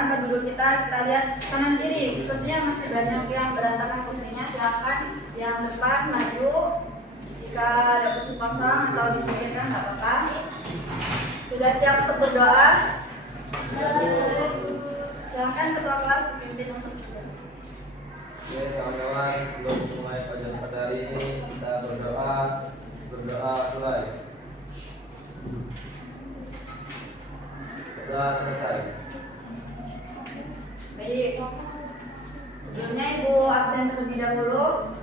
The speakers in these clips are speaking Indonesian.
tempat duduk kita lihat kanan kiri. Sepertinya masih banyak yang berantakan posisinya. Silakan yang depan maju. Jika ada kursi kosong atau disingkirkan nggak apa-apa. Sudah siap untuk berdoa? Silakan ketua kelas pimpin untuk berdoa. Oke, kawan-kawan, sebelum mulai pelajaran pada hari ini kita berdoa mulai. Sudah selesai. Baik. Sebelumnya Ibu absen terlebih dahulu.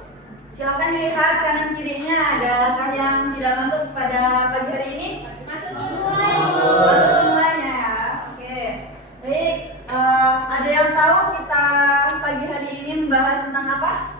Silakan dilihat kanan kirinya, adakah yang tidak masuk pada pagi hari ini? Masuk semuanya ya. Oke. Baik. Ada yang tahu kita pagi hari ini membahas tentang apa?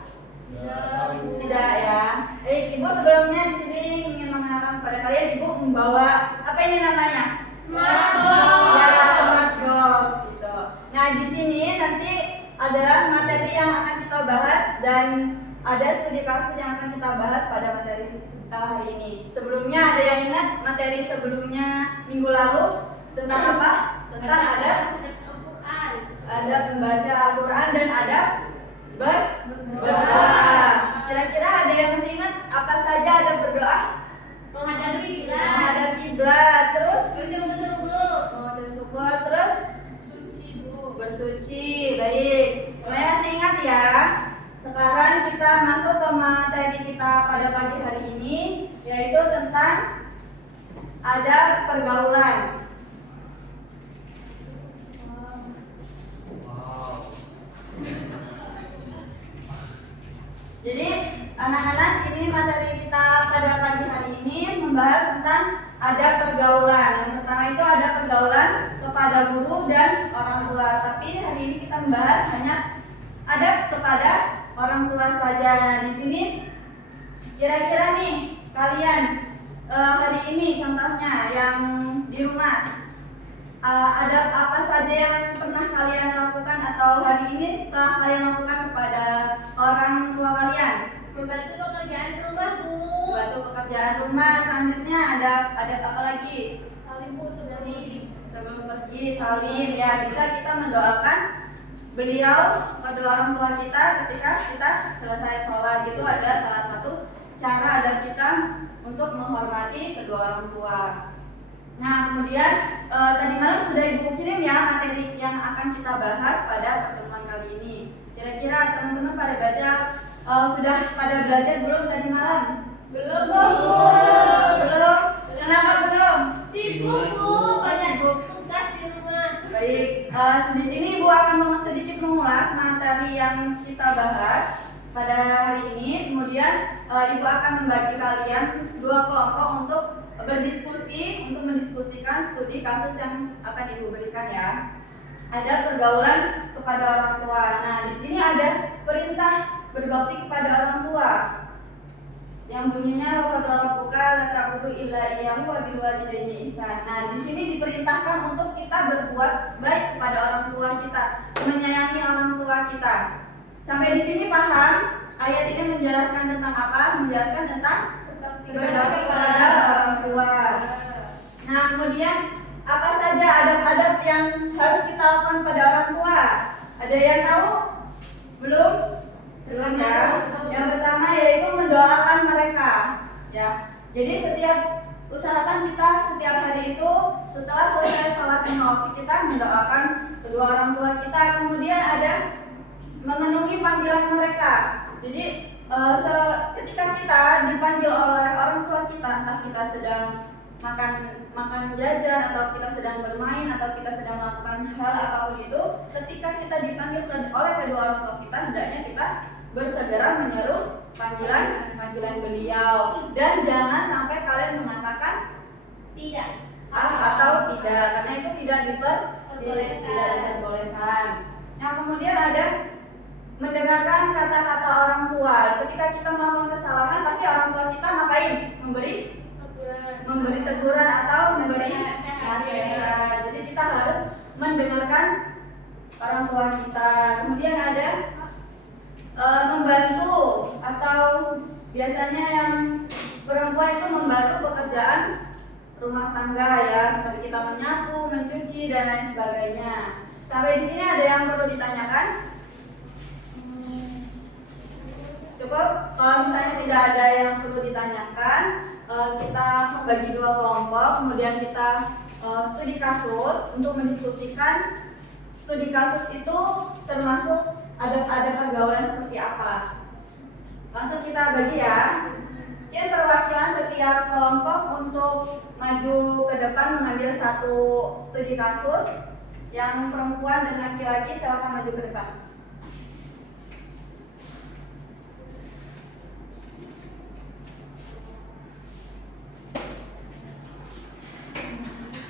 Tidak ya. Baik, Ibu sebelumnya di sini ingin mengenalkan kepada kalian, Ibu membawa apa ini namanya? Smart box. Ya, smart box gitu. Nah, di sini nanti adalah materi yang akan kita bahas dan ada studi kasus yang akan kita bahas pada materi kita hari ini. Sebelumnya ada yang ingat materi sebelumnya minggu lalu tentang apa? Tentang ada membaca Al-Quran dan ada berdoa. Kira-kira ada yang masih ingat apa saja ada berdoa? Menghadap kiblat, terus mengucap syukur, terus bersuci. Baik, semuanya masih ingat ya? Sekarang kita masuk ke materi kita pada pagi hari ini, yaitu tentang ada pergaulan. Jadi anak-anak, ini materi kita pada pagi hari ini membahas tentang ada pergaulan. Yang pertama itu ada pergaulan kepada guru dan orang tua. Tapi hari ini kita membahas hanya ada kepada orang tua saja. Nah, di sini kira-kira nih kalian hari ini contohnya yang di rumah ada apa saja yang pernah kalian lakukan atau hari ini telah kalian lakukan kepada orang tua kalian? Membantu pekerjaan rumah, Bu. Membantu pekerjaan rumah. Selanjutnya ada apa lagi? Salim, Bu, sebelum pergi salim ya. Bisa kita mendoakan beliau, kedua orang tua kita ketika kita selesai sholat. Itu adalah salah satu cara ada kita untuk menghormati kedua orang tua. Nah, kemudian tadi malam sudah Ibu kirim ya materi yang akan kita bahas pada pertemuan kali ini. Kira-kira teman-teman pada baca, sudah pada belajar belum tadi malam? Belum, Bu. Belum? Kenapa belum? Sibuk, Bu. Banyak tugas di rumah. Baik, di sini Ibu akan sedikit mengulas materi yang kita bahas pada hari ini. Kemudian Ibu akan membagi kalian dua kelompok untuk berdiskusi, untuk mendiskusikan studi kasus yang akan Ibu berikan ya. Ada pergaulan kepada orang tua. Nah, di sini ada perintah berbakti kepada orang tua yang bunyinya wa qad rabbuka la ta'budu illa iyyahu wa bil walidayni ihsan. Nah, di sini diperintahkan untuk kita berbuat baik kepada orang tua kita, menyayangi orang tua kita. Sampai di sini paham? Ayat ini menjelaskan tentang apa? Menjelaskan tentang berbakti kepada orang tua. Nah, kemudian apa saja adab-adab yang harus kita lakukan pada orang tua? Ada yang tahu? Belum? Belum ya. Yang pertama yaitu mendoakan mereka. Ya. Jadi usahakan kita setiap hari itu setelah selesai sholat lima waktu kita mendoakan kedua orang tua kita. Kemudian ada memenuhi panggilan mereka. Jadi ketika kita dipanggil oleh orang tua kita, entah kita sedang makan jajan atau kita sedang bermain atau kita sedang melakukan hal apapun itu, ketika kita dipanggil oleh kedua orang tua kita, hendaknya kita bersegera menyeru panggilan beliau dan jangan sampai kalian mengatakan Tidak. atau tidak, karena itu tidak diperbolehkan. Nah, kemudian ada mendengarkan kata-kata orang tua. Ketika kita melakukan kesalahan, pasti orang tua kita ngapain? Memberi teguran atau memberi nasihat. Jadi kita harus mendengarkan orang tua kita. Kemudian ada membantu, atau biasanya yang perempuan itu membantu pekerjaan rumah tangga ya, seperti kita menyapu, mencuci dan lain sebagainya. Sampai di sini ada yang perlu ditanyakan? Cukup. Kalau misalnya tidak ada yang perlu ditanyakan, kita langsung bagi dua kelompok, kemudian kita studi kasus untuk mendiskusikan studi kasus itu termasuk ada pergaulan seperti apa. Langsung kita bagi ya. Mungkin perwakilan setiap kelompok untuk maju ke depan mengambil satu studi kasus. Yang perempuan dan laki-laki silakan maju ke depan.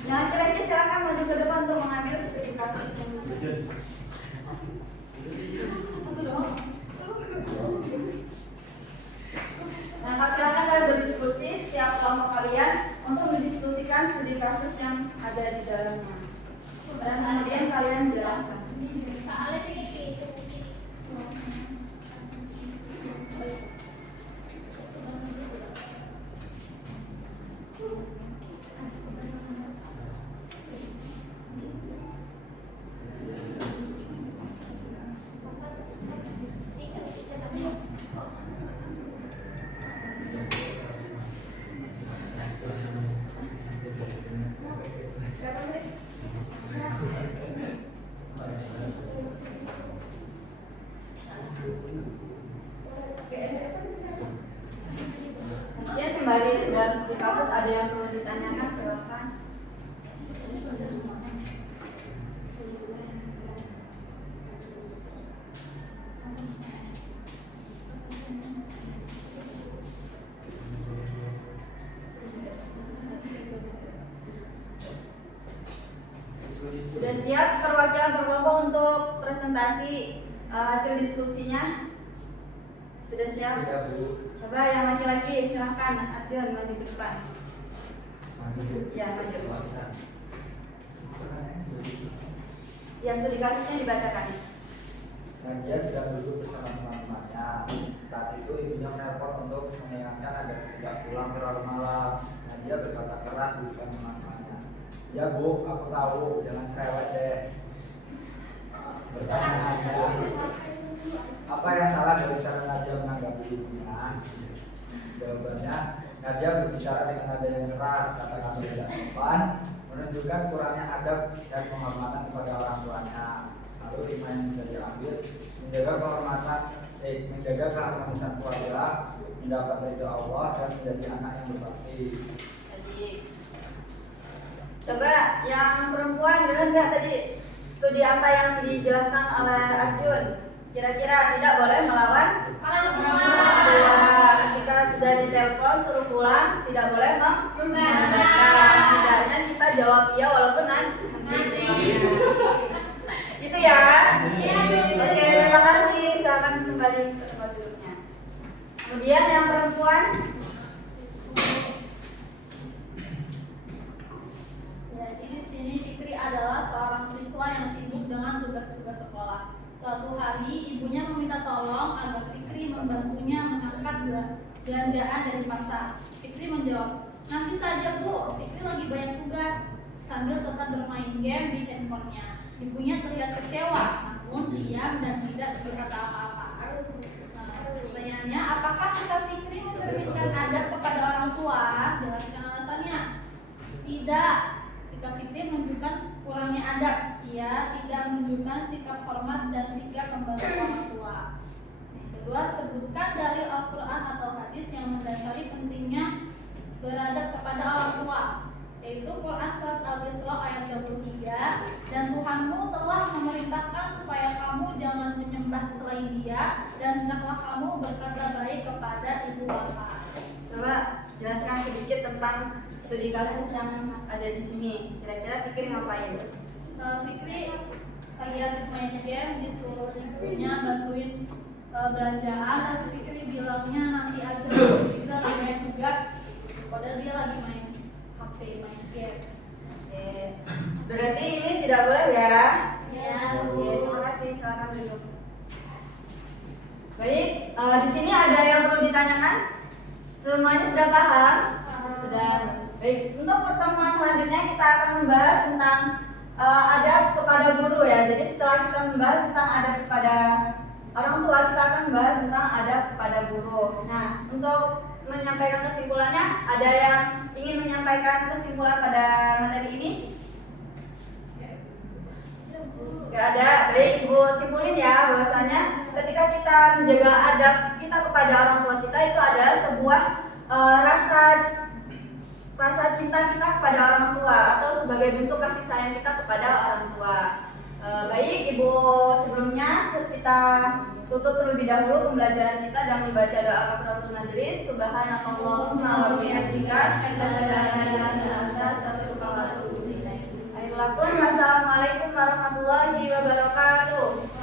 Yang laki-laki silakan maju ke depan untuk mengambil studi kasus. Nah, silakan kalian berdiskusi setiap kelompok kalian untuk mendiskusikan studi kasus yang ada di dalamnya. Dan kemudian kalian jelaskan. Ya, sembari dalam studi kasus ada yang perlu ditanyakan, silakan. Sudah siap perwakilan berkelompok untuk presentasi hasil diskusinya? Sudah siap? Sudah, Bu. Coba yang laki-laki silahkan, Arjun maju ke depan. Ya, maju. Ya, studi kasusnya dibacakan. Nadia sedang duduk bersama teman-temannya. Saat itu ibunya menelpon untuk mengingatkan agar tidak pulang terlalu malam. Nadia berkata keras di depan teman-temannya. Ya Bu, aku tahu, jangan cerewet deh. Bertanya Nadia, apa yang salah dari cara Nadia menanggapi ibunya? Jawabannya, Nadia berbicara dengan nada yang keras, kata-kata tidak sopan, menunjukkan kurangnya adab dan penghormatan kepada orang tuanya. Lalu hikmah yang bisa diambil, menjaga kehormatan, menjaga keharmonisan keluarga, mendapat ridho Allah dan menjadi anak yang berbakti. Jadi, coba yang perempuan dengar nggak tadi studi apa yang dijelaskan oleh Arjun? Kira-kira tidak boleh melawan orang tua. Kita sudah ditelepon suruh pulang, tidak boleh membanggakan. Tidaknya kita jawab iya walaupun nanti pulangnya. Itu ya. Oke, terima kasih. Silakan kembali ke tempat duduknya. Kemudian yang perempuan. Jadi di sini Fikri adalah seorang siswa yang sibuk dengan tugas-tugas sekolah. Suatu hari ibunya meminta tolong agar Fikri membantunya mengangkat belanjaan dari pasar. Fikri menjawab, nanti saja Bu, Fikri lagi banyak tugas, sambil tetap bermain game di handphonenya. Ibunya terlihat kecewa, namun diam dan tidak berkata apa-apa. Pertanyaannya, apakah sikap Fikri mencerminkan adab kepada orang tua? Jelaskan alasannya. Tidak. Sikap Fikri menunjukkan kurangnya adab. Ia tidak menunjukkan sikap hormat dan sikap membantu orang tua. Yang kedua, sebutkan dalil Al-Quran atau hadis yang mendasari pentingnya beradab kepada orang tua, yaitu Quran Surat Al-Isra ayat 23, dan Tuhanmu telah memerintahkan supaya kamu jangan menyembah selain Dia, dan hendaklah kamu berkata baik kepada ibu bapa. Coba jelaskan sedikit tentang studi kasus yang ada di sini. Kira-kira Fikri ngapain? Fikri lagi asik main game, disuruh ibunya bantuin belanjaan, dan Fikri bilangnya nanti aja, Fikri lagi main tugas, padahal dia lagi main HP, main game. Oke. Berarti ini tidak boleh ya? Ya, Oke, terima kasih. Silakan duduk. Baik, di sini ada yang perlu ditanyakan? Semuanya sudah paham? Sudah. Baik, untuk pertemuan selanjutnya kita akan membahas tentang adab kepada guru ya. Jadi setelah kita membahas tentang adab kepada orang tua, kita akan membahas tentang adab kepada guru. Nah, untuk menyampaikan kesimpulannya, ada yang ingin menyampaikan kesimpulan pada materi ini? Gak ada. Baik, Ibu simpulin ya bahwasanya ketika kita menjaga adab kita kepada orang tua kita itu adalah sebuah rasa cinta kita kepada orang tua atau sebagai bentuk kasih sayang kita kepada orang tua. Baik, Ibu, sebelumnya kita tutup terlebih dahulu pembelajaran kita dengan membaca doa kafaratul majelis. Subhanakallahumma wa bihamdika asyhadu an la ilaha illa anta astaghfiruka wa atubu ilaik. Assalamualaikum warahmatullahi wabarakatuh.